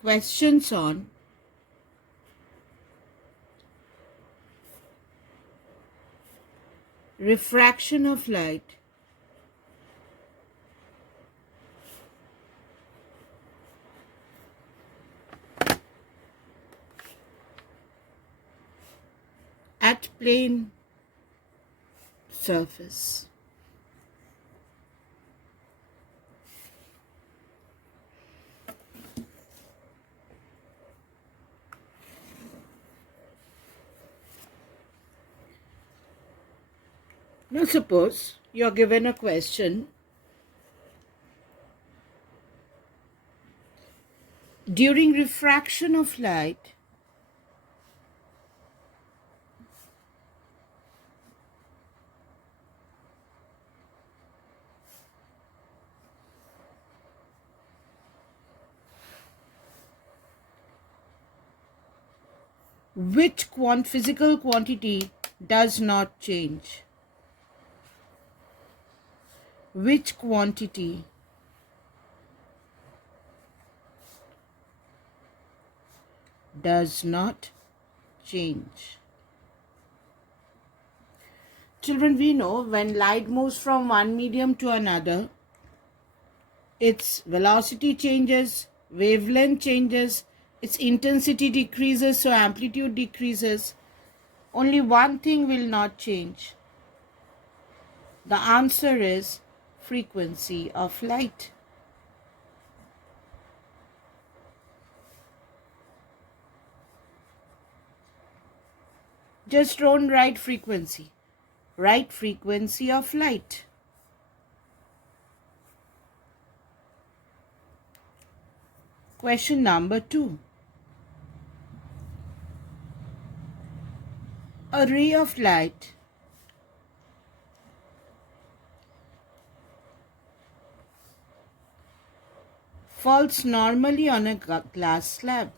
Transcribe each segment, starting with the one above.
questions on refraction of light at plane surface. Now suppose you're given a question. During refraction of light, which physical quantity does not change? Which quantity does not change? Children, we know when light moves from one medium to another, its velocity changes, wavelength changes, its intensity decreases, so amplitude decreases. Only one thing will not change. The answer is frequency of light. Just don't write frequency. Write frequency of light. Question number 2. A ray of light falls normally on a glass slab.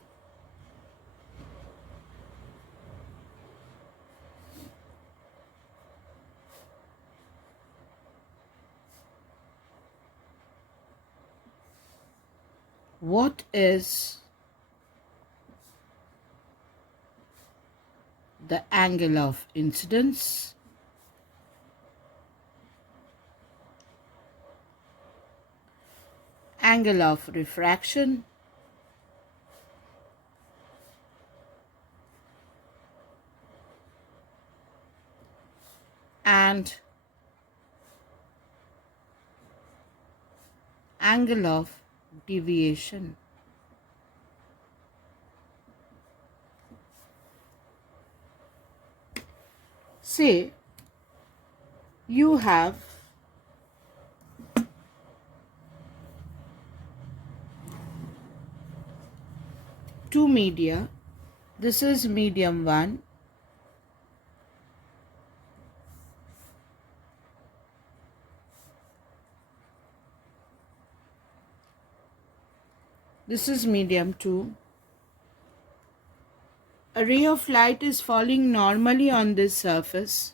What is the angle of incidence? Angle of refraction? And angle of deviation. Say you have two media. This is medium 1. This is medium 2. A ray of light is falling normally on this surface.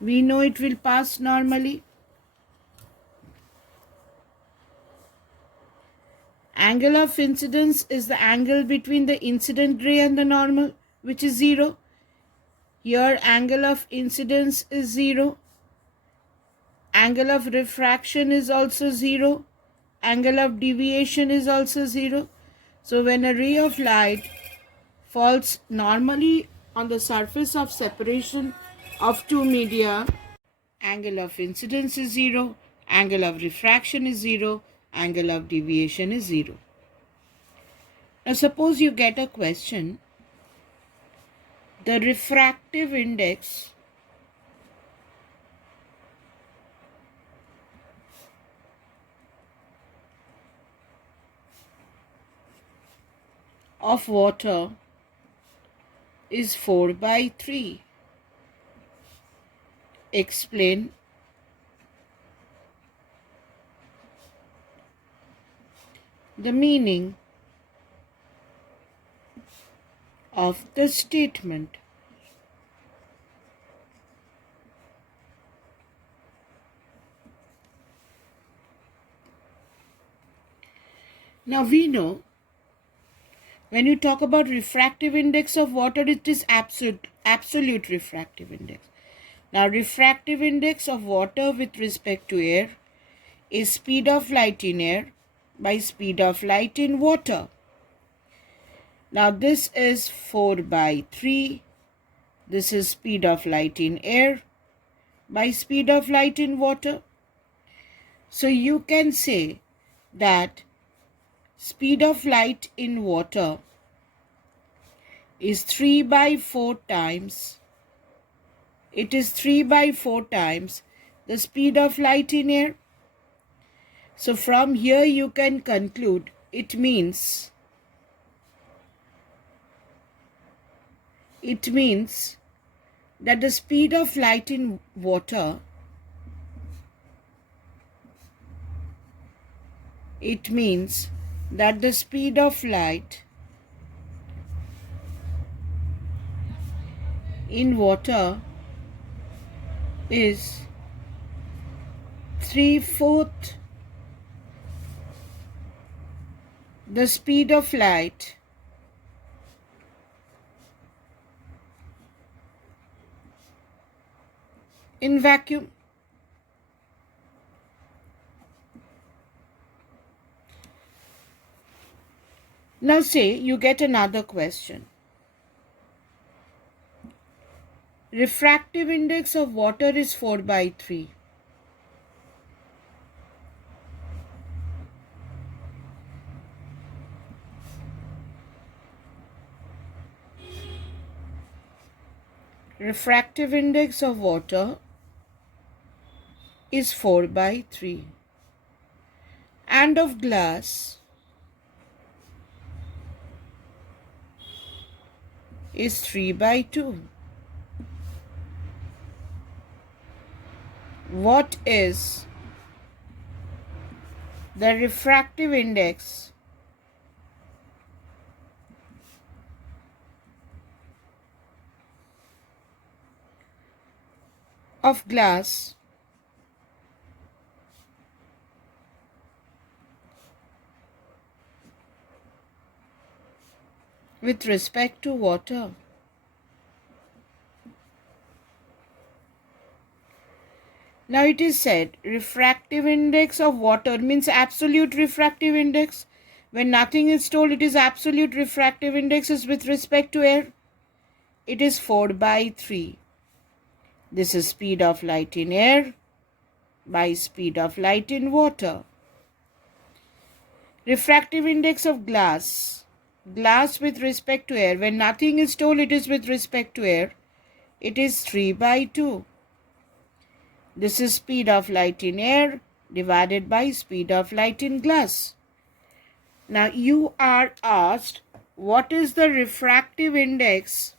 We know it will pass normally. Angle of incidence is the angle between the incident ray and the normal, which is 0. Here angle of incidence is 0. Angle of refraction is also 0. Angle of deviation is also 0. So when a ray of light falls normally on the surface of separation of two media, angle of incidence is 0, angle of refraction is 0, angle of deviation is 0. Now suppose you get a question, the refractive index of water is 4/3. Explain. The meaning of the statement. Now we know when you talk about refractive index of water, it is absolute refractive index. Now refractive index of water with respect to air is speed of light in air by speed of light in water. Now this is 4/3. This is speed of light in air by speed of light in water. So you can say that speed of light in water is 3/4 times. It is 3/4 times the speed of light in air. So from here you can conclude it means that the speed of light in water is 3/4 the speed of light in vacuum. Now say you get another question. Refractive index of water is 4/3. Refractive index of water is 4/3 and of glass is 3/2. What is the refractive index of glass with respect to water? Now it is said refractive index of water means absolute refractive index. When nothing is told, it is absolute refractive index is with respect to air. It is 4/3. This is speed of light in air by speed of light in water. Refractive index of glass with respect to air. When nothing is told, it is with respect to air. It is 3/2. This is speed of light in air divided by speed of light in glass. Now you are asked, what is the refractive index?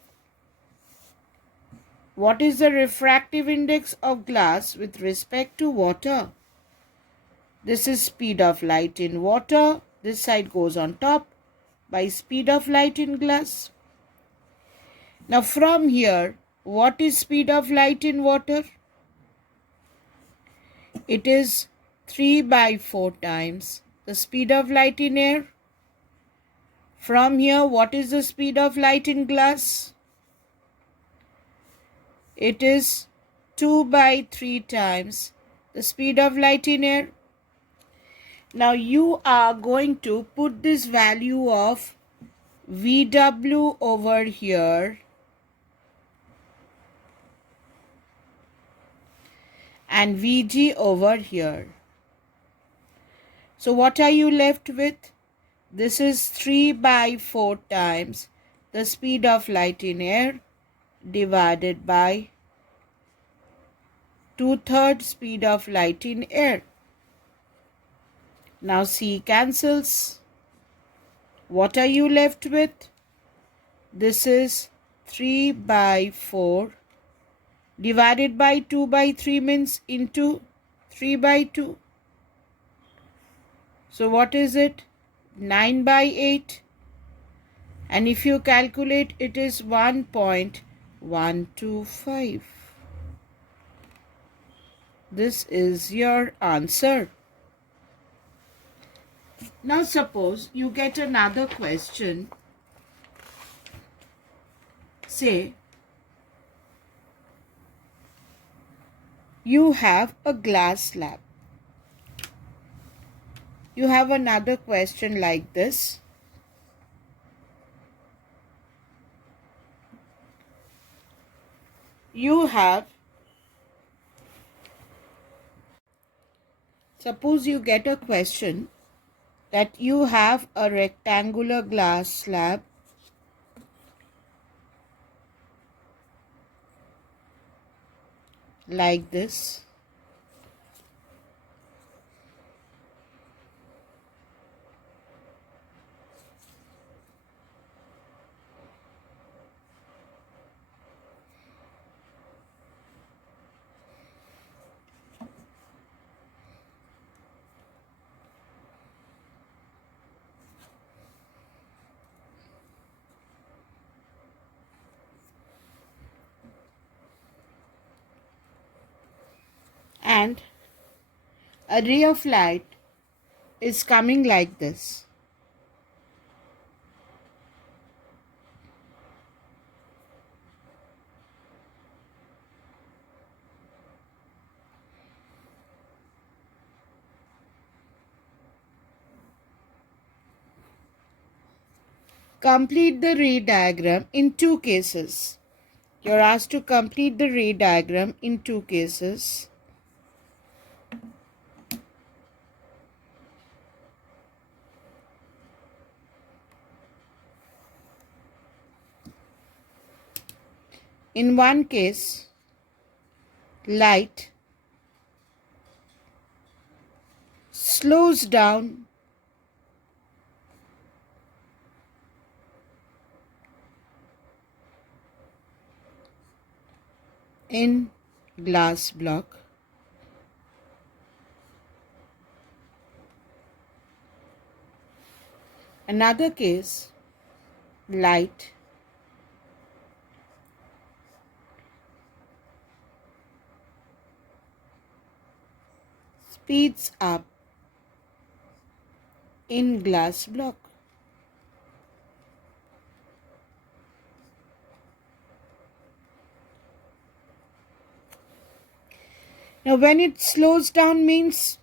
What is the refractive index of glass with respect to water? This is speed of light in water. This side goes on top by speed of light in glass. Now from here, what is speed of light in water? It is 3/4 times the speed of light in air. From here, what is the speed of light in glass? It is 2/3 times the speed of light in air. Now you are going to put this value of VW over here and VG over here. So what are you left with? This is 3/4 times the speed of light in air divided by 2/3 speed of light in air. Now C cancels. What are you left with? This is 3/4 divided by 2/3 means into 3/2. So what is it? 9/8. And if you calculate, it is 1.125. This is your answer. Now suppose you get another question. Say you have a glass slab. You have another question like this. Suppose you get a question that you have a rectangular glass slab like this. And a ray of light is coming like this. Complete the ray diagram in two cases. You're asked to complete the ray diagram in two cases. In one case, light slows down in glass block. Another case, light speeds up in glass block. Now when it slows down means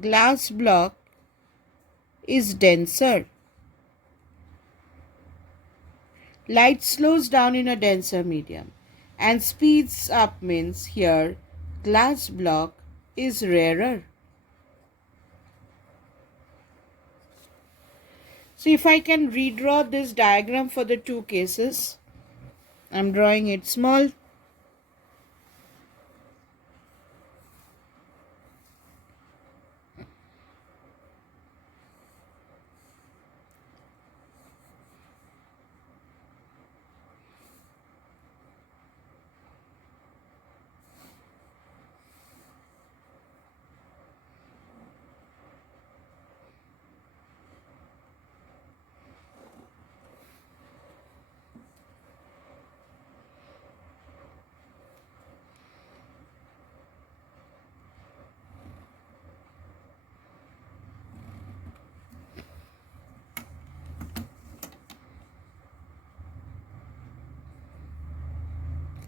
glass block is denser. Light slows down in a denser medium, and speeds up means here glass block is rarer. So if I can redraw this diagram for the two cases, I'm drawing it small.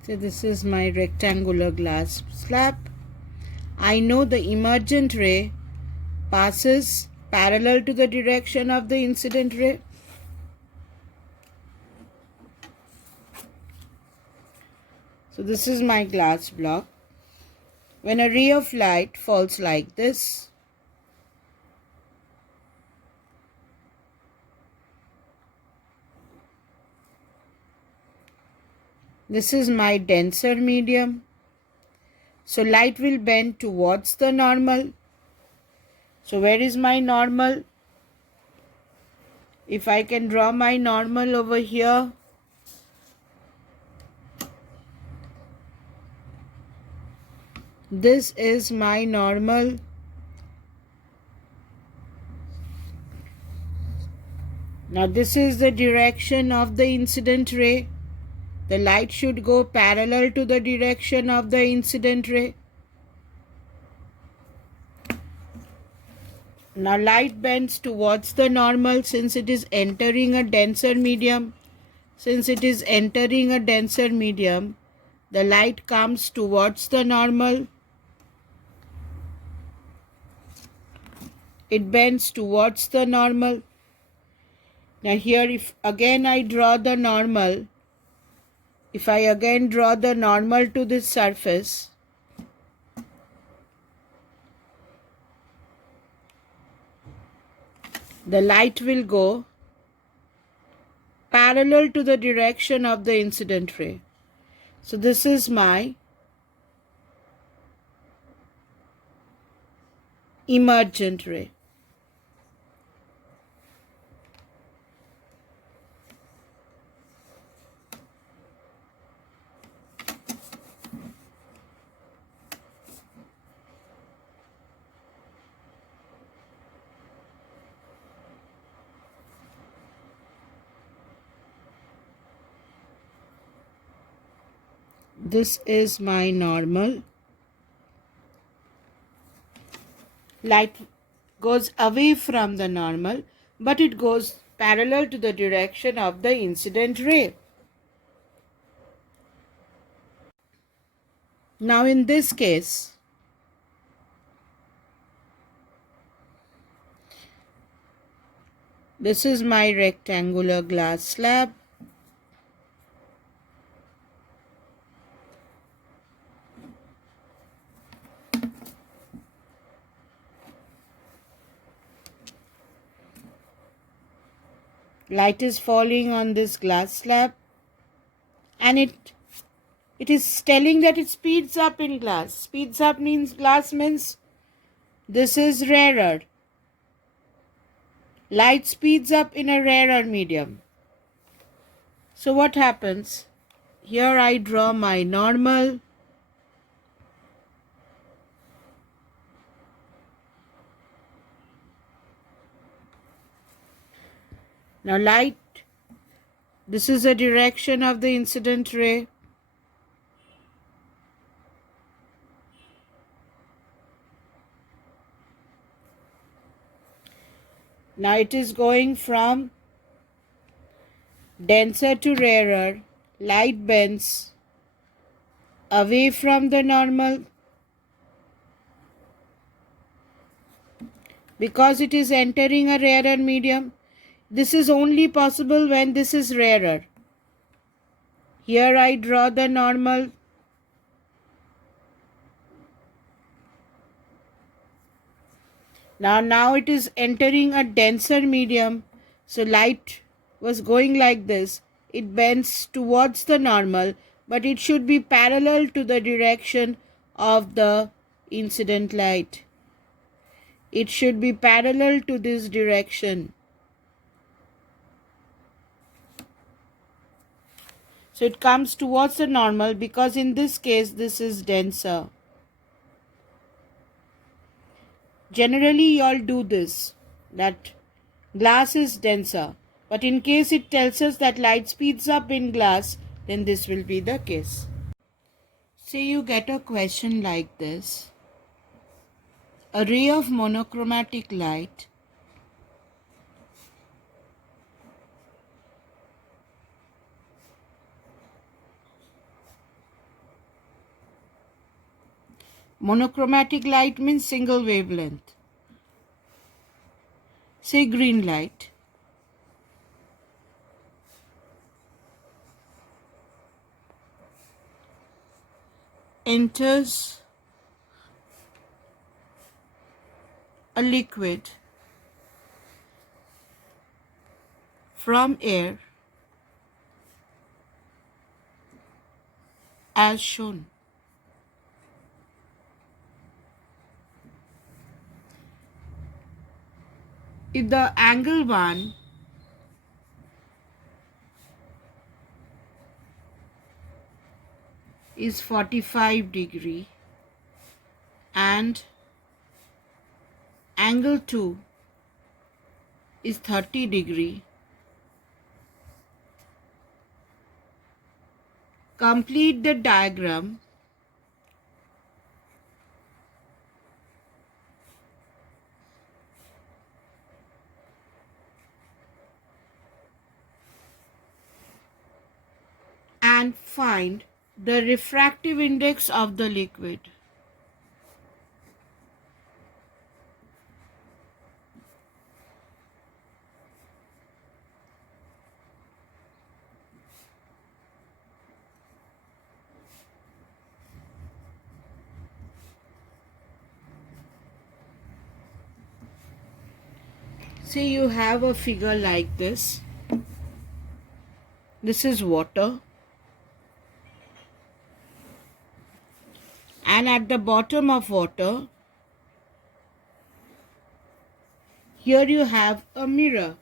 So this is my rectangular glass slab. I know the emergent ray passes parallel to the direction of the incident ray. So this is my glass block. When a ray of light falls like this, this is my denser medium. So light will bend towards the normal. So where is my normal? If I can draw my normal over here, this is my normal. Now this is the direction of the incident ray. The light should go parallel to the direction of the incident ray. Now light bends towards the normal since it is entering a denser medium. Since it is entering a denser medium, the light comes towards the normal. It bends towards the normal. Now here if again I draw the normal, if I again draw the normal to this surface, the light will go parallel to the direction of the incident ray. So this is my emergent ray. This is my normal. Light goes away from the normal, but it goes parallel to the direction of the incident ray. Now in this case, this is my rectangular glass slab. Light is falling on this glass slab and it is telling that it speeds up in glass. Speeds up means glass means this is rarer. Light speeds up in a rarer medium. So what happens? Here I draw my normal. Now light, this is the direction of the incident ray. Now it is going from denser to rarer. Light bends away from the normal because it is entering a rarer medium. This is only possible when this is rarer. Here I draw the normal. Now it is entering a denser medium. So light was going like this. It bends towards the normal, but it should be parallel to the direction of the incident light. It should be parallel to this direction. So it comes towards the normal because in this case this is denser. Generally you all do this, that glass is denser. But in case it tells us that light speeds up in glass, then this will be the case. Say you get a question like this. A ray of monochromatic light monochromatic light means single wavelength. Say green light. Enters a liquid from air as shown. If the angle 1 is 45 degree and angle 2 is 30 degree, complete the diagram and find the refractive index of the liquid. Say you have a figure like this. This is water. And at the bottom of water, here you have a mirror.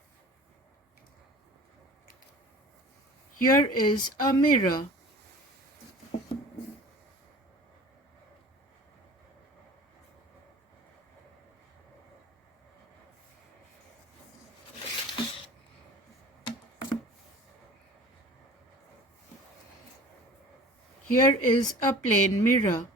Here is a mirror. Here is a plain mirror.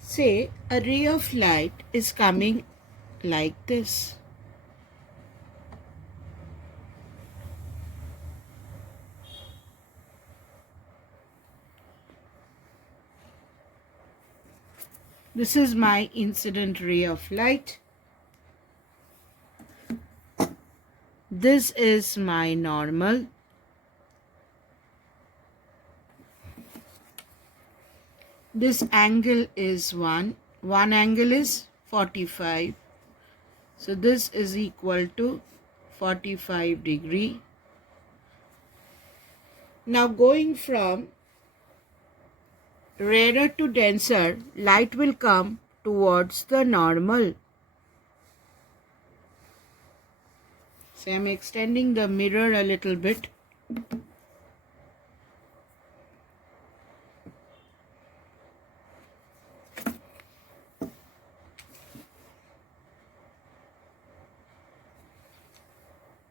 Say a ray of light is coming like this. This is my incident ray of light. This is my normal. This angle is 1. One angle is 45. So this is equal to 45 degree. Now going from rarer to denser, light will come towards the normal. So I am extending the mirror a little bit.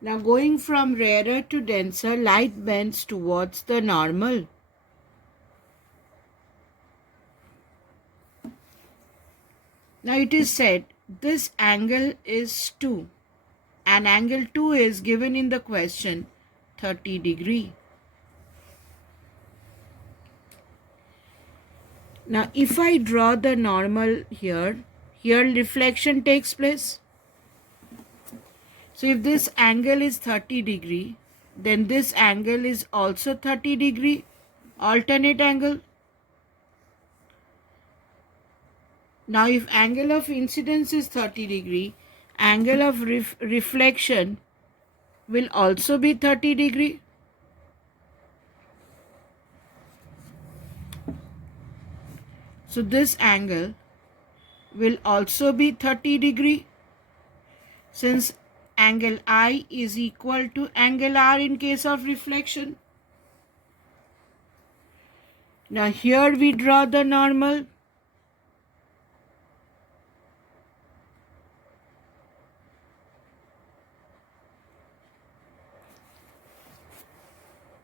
Now going from rarer to denser, light bends towards the normal. Now it is said this angle is 2 and angle 2 is given in the question 30 degree. Now if I draw the normal here reflection takes place. So if this angle is 30 degree, then this angle is also 30 degree, alternate angle. Now if angle of incidence is 30 degree, angle of reflection will also be 30 degree. So this angle will also be 30 degree, since angle I is equal to angle R in case of reflection. Now here we draw the normal.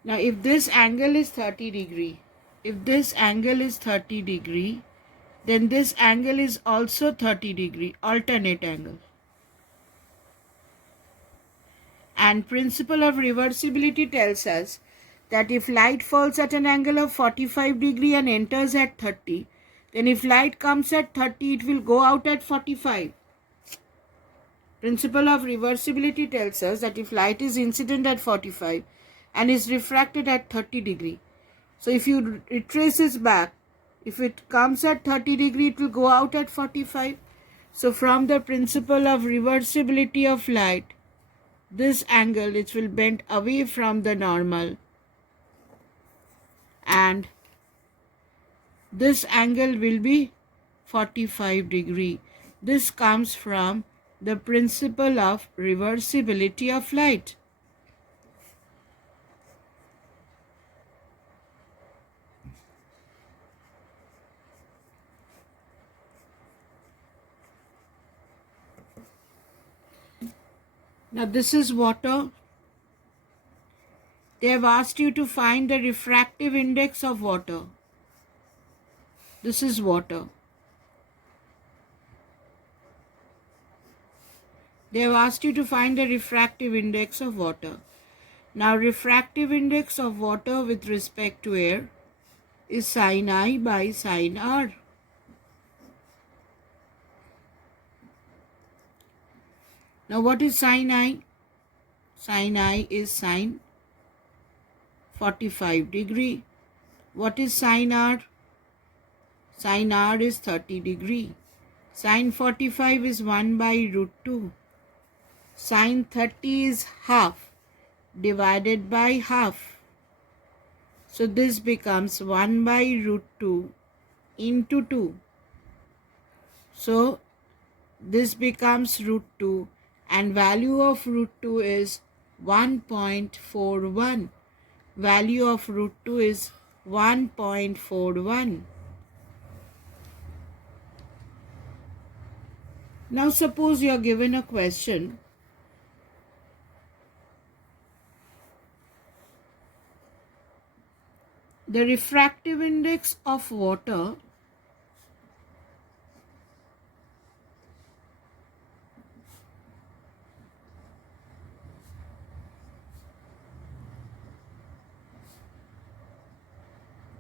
Now if this angle is 30 degree, then this angle is also 30 degree, alternate angle. And principle of reversibility tells us that if light falls at an angle of 45 degree and enters at 30, then if light comes at 30, it will go out at 45. Principle of reversibility tells us that if light is incident at 45 and is refracted at 30 degree, so if you retrace this back, if it comes at 30 degree, it will go out at 45. So from the principle of reversibility of light, this angle, it will bend away from the normal, and this angle will be 45 degree. This comes from the principle of reversibility of light. Now this is water. They have asked you to find the refractive index of water. This is water. They have asked you to find the refractive index of water. Now, refractive index of water with respect to air is sin I by sin R. Now, what is sin I? Sin I is sin 45 degree. What is sin R? Sin R is 30 degree. Sin 45 is 1 by root 2. Sin 30 is half divided by half. So this becomes 1 by root 2 into 2. So this becomes root 2 and value of root 2 is 1.41. Value of root 2 is 1.41. Now suppose you are given a question. The refractive index of water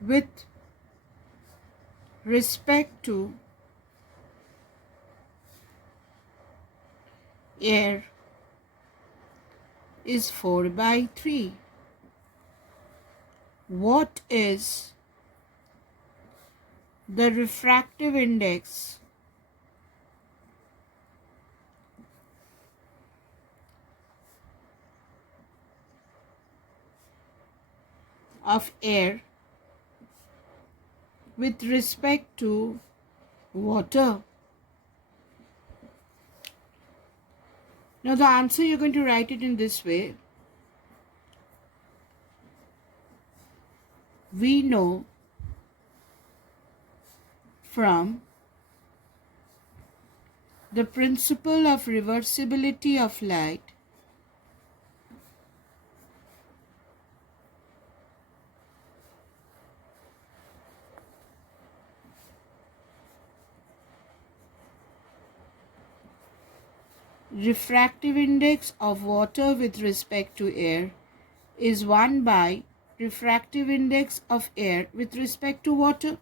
with respect to air is 4 by 3. What is the refractive index of air with respect to water? Now the answer, you're going to write it in this way. We know from the principle of reversibility of light refractive index of water with respect to air is 1 by refractive index of air with respect to water.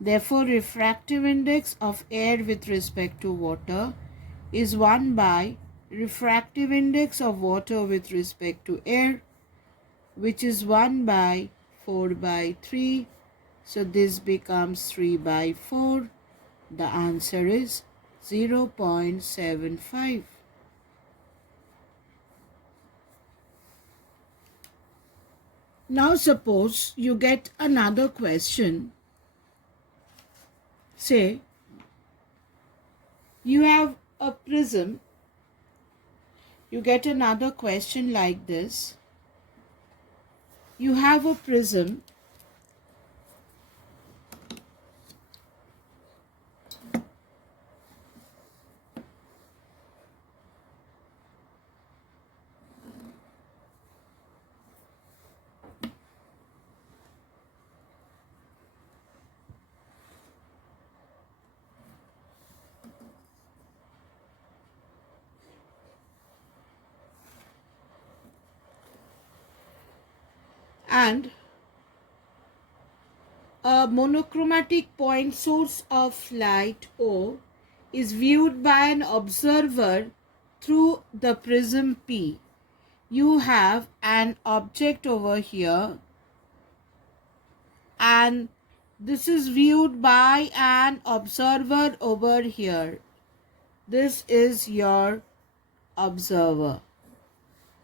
Therefore, refractive index of air with respect to water is 1 by refractive index of water with respect to air, which is 1 by 4 by 3. So this becomes 3 by 4. The answer is 0.75. Now suppose you get another question. Say you have a prism. You get another question like this. You have a prism and a monochromatic point source of light O is viewed by an observer through the prism P. You have an object over here and this is viewed by an observer over here. This is your observer.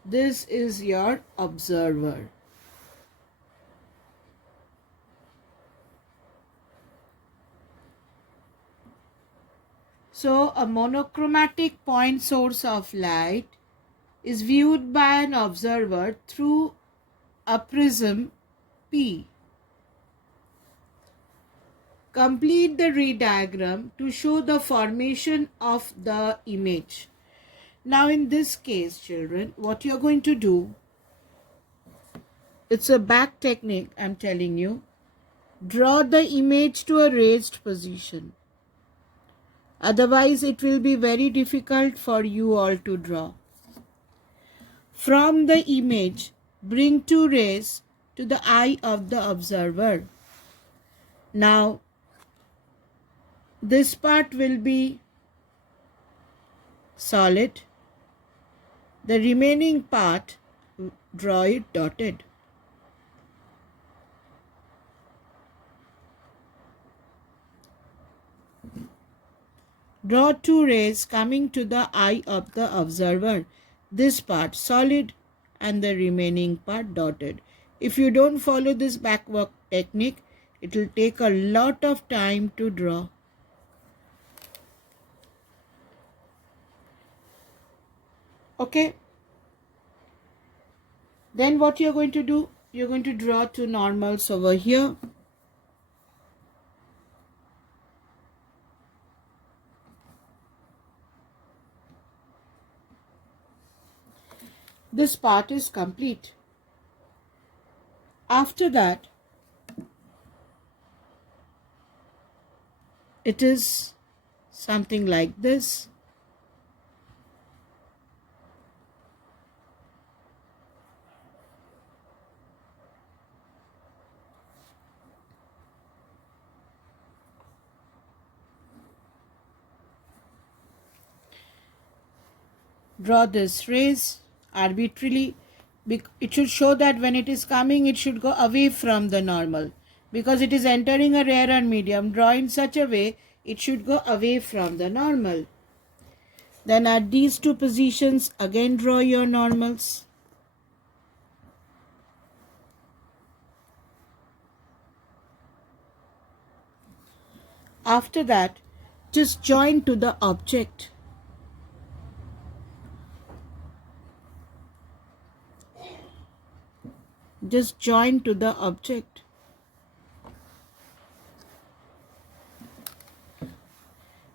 This is your observer. So a monochromatic point source of light is viewed by an observer through a prism P. Complete the ray diagram to show the formation of the image. Now in this case, children, what you're going to do, It's a back technique, I'm telling you. Draw the image to a raised position. Otherwise, it will be very difficult for you all to draw. From the image, bring to raise to the eye of the observer. Now, this part will be solid. The remaining part, draw it dotted. Draw two rays coming to the eye of the observer. This part solid and the remaining part dotted. If you don't follow this backwork technique, it will take a lot of time to draw. Okay? Then what you're going to do? You're going to draw two normals over here. This part is complete. After that, it is something like this. Draw this rays arbitrarily. It should show that when it is coming, it should go away from the normal. Because it is entering a rarer medium, draw in such a way, it should go away from the normal. Then at these two positions, again draw your normals. After that, just join to the object. Just join to the object.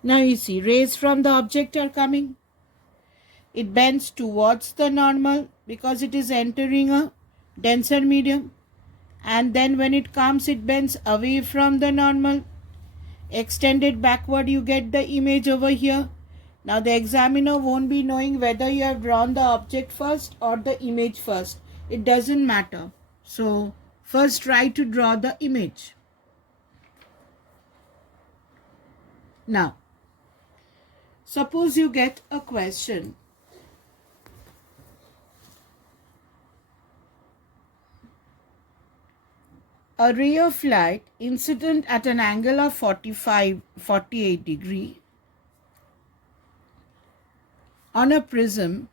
Now you see, rays from the object are coming. It bends towards the normal because it is entering a denser medium. And then when it comes, it bends away from the normal. Extended backward, you get the image over here. Now the examiner won't be knowing whether you have drawn the object first or the image first. It doesn't matter. So first try to draw the image. Now, suppose you get a question. A ray of light incident at an angle of 48 degree on a prism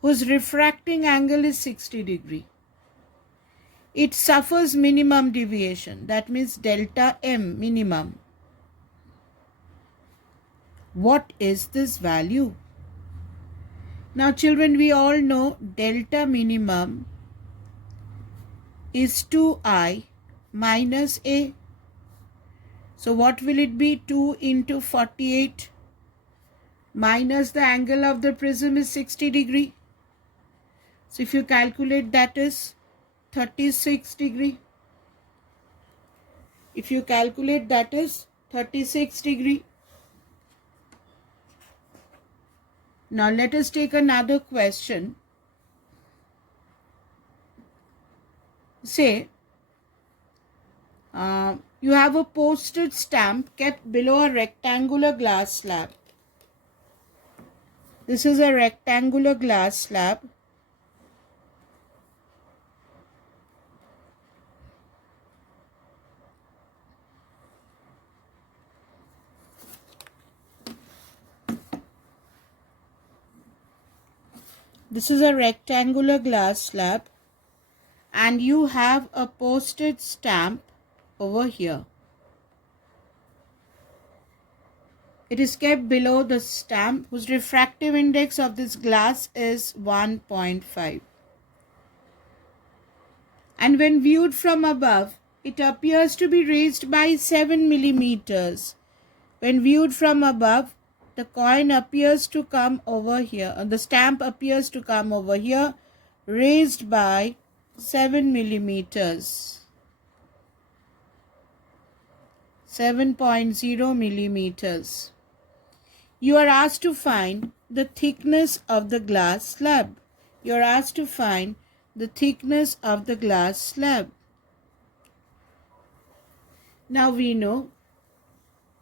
whose refracting angle is 60 degree. It suffers minimum deviation, that means delta M minimum. What is this value? Now children, we all know delta minimum is 2I minus A. So what will it be? 2 into 48 minus the angle of the prism is 60 degree. So if you calculate, that is 36 degree. If you calculate, that is 36 degree. Now let us take another question. Say, you have a postage stamp kept below a rectangular glass slab. This is a rectangular glass slab. This is a rectangular glass slab and you have a postage stamp over here. It is kept below the stamp whose refractive index of this glass is 1.5. And when viewed from above, it appears to be raised by 7 millimeters. When viewed from above, the coin appears to come over here, or the stamp appears to come over here, raised by 7 millimeters, 7.0 millimeters. You are asked to find the thickness of the glass slab. You are asked to find the thickness of the glass slab. Now we know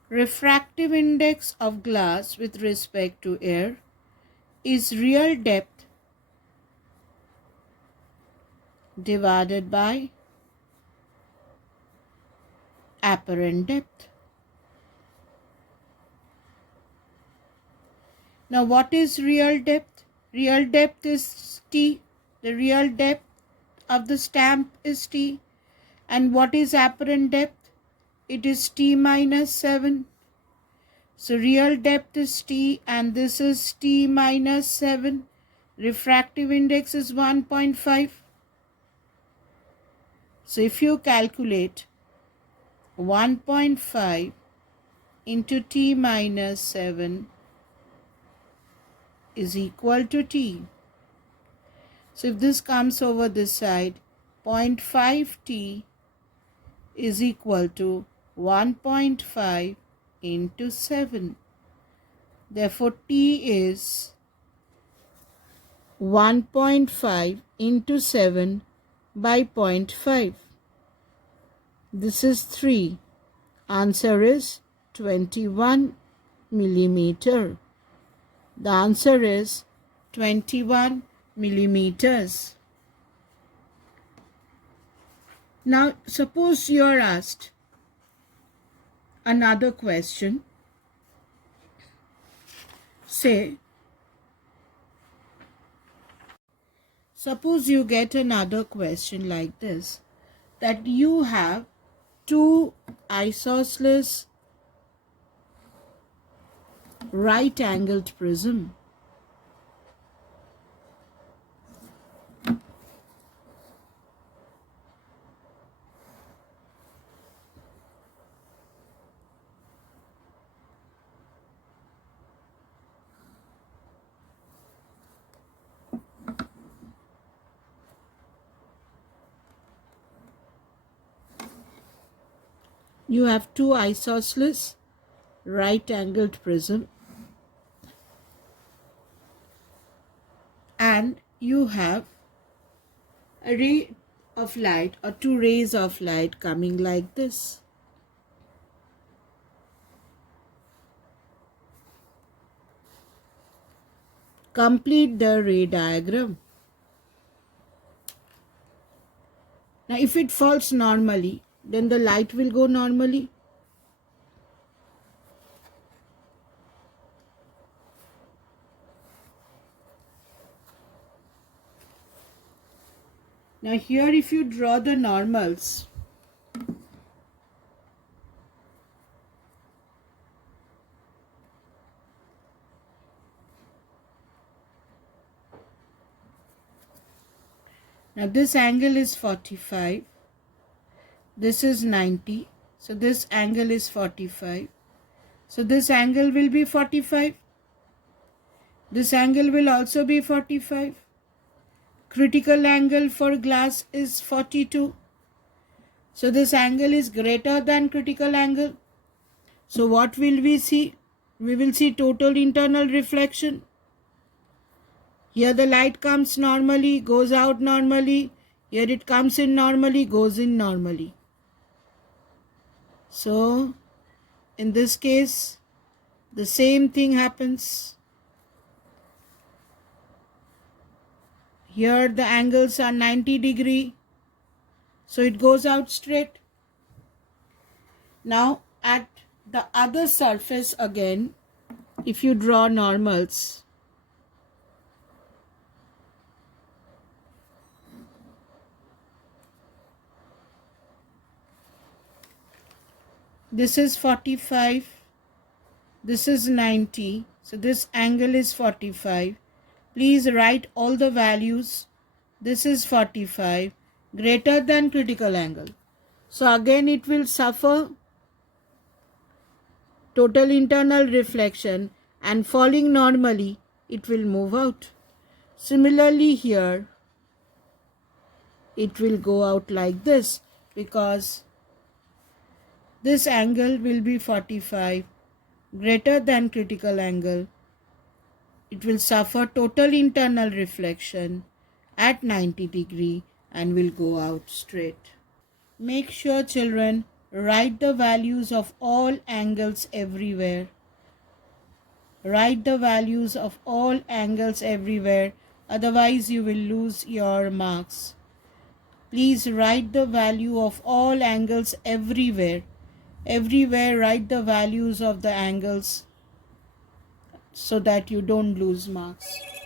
refractive index of glass with respect to air is real depth divided by apparent depth. Now what is real depth? Real depth is T. The real depth of the stamp is T. And what is apparent depth? It is T minus 7. So real depth is T and this is T minus 7. Refractive index is 1.5. So if you calculate 1.5 into T minus 7 is equal to T. So if this comes over this side, 0.5 T is equal to 1.5 into 7. Therefore, T is 1.5 into 7 by 0.5. This is 3. Answer is 21 millimeter. The answer is 21 millimeters. Now, suppose you are asked another question. Say, suppose you get another question like this, that you have two isosceles right-angled prism. You have two isosceles right-angled prism and you have a ray of light or two rays of light coming like this. Complete the ray diagram. Now if it falls normally, then the light will go normally. Now here if you draw the normals, now this angle is 45, this is 90, so this angle is 45. So this angle will be 45. This angle will also be 45. Critical angle for glass is 42. So this angle is greater than critical angle. So what will we see? We will see total internal reflection. Here the light comes normally, goes out normally. Here it comes in normally, goes in normally. So in this case, the same thing happens. Here the angles are 90 degree. So it goes out straight. Now at the other surface again, if you draw normals, this is 45, this is 90, so this angle is 45. Please write all the values. This is 45, greater than critical angle. So again it will suffer total internal reflection and falling normally, it will move out. Similarly here, it will go out like this, because this angle will be 45 greater than critical angle. It will suffer total internal reflection at 90 degree and will go out straight. Make sure, children, write the values of all angles everywhere. Write the values of all angles everywhere, otherwise you will lose your marks. Please write the value of all angles everywhere. Everywhere write the values of the angles so that you don't lose marks.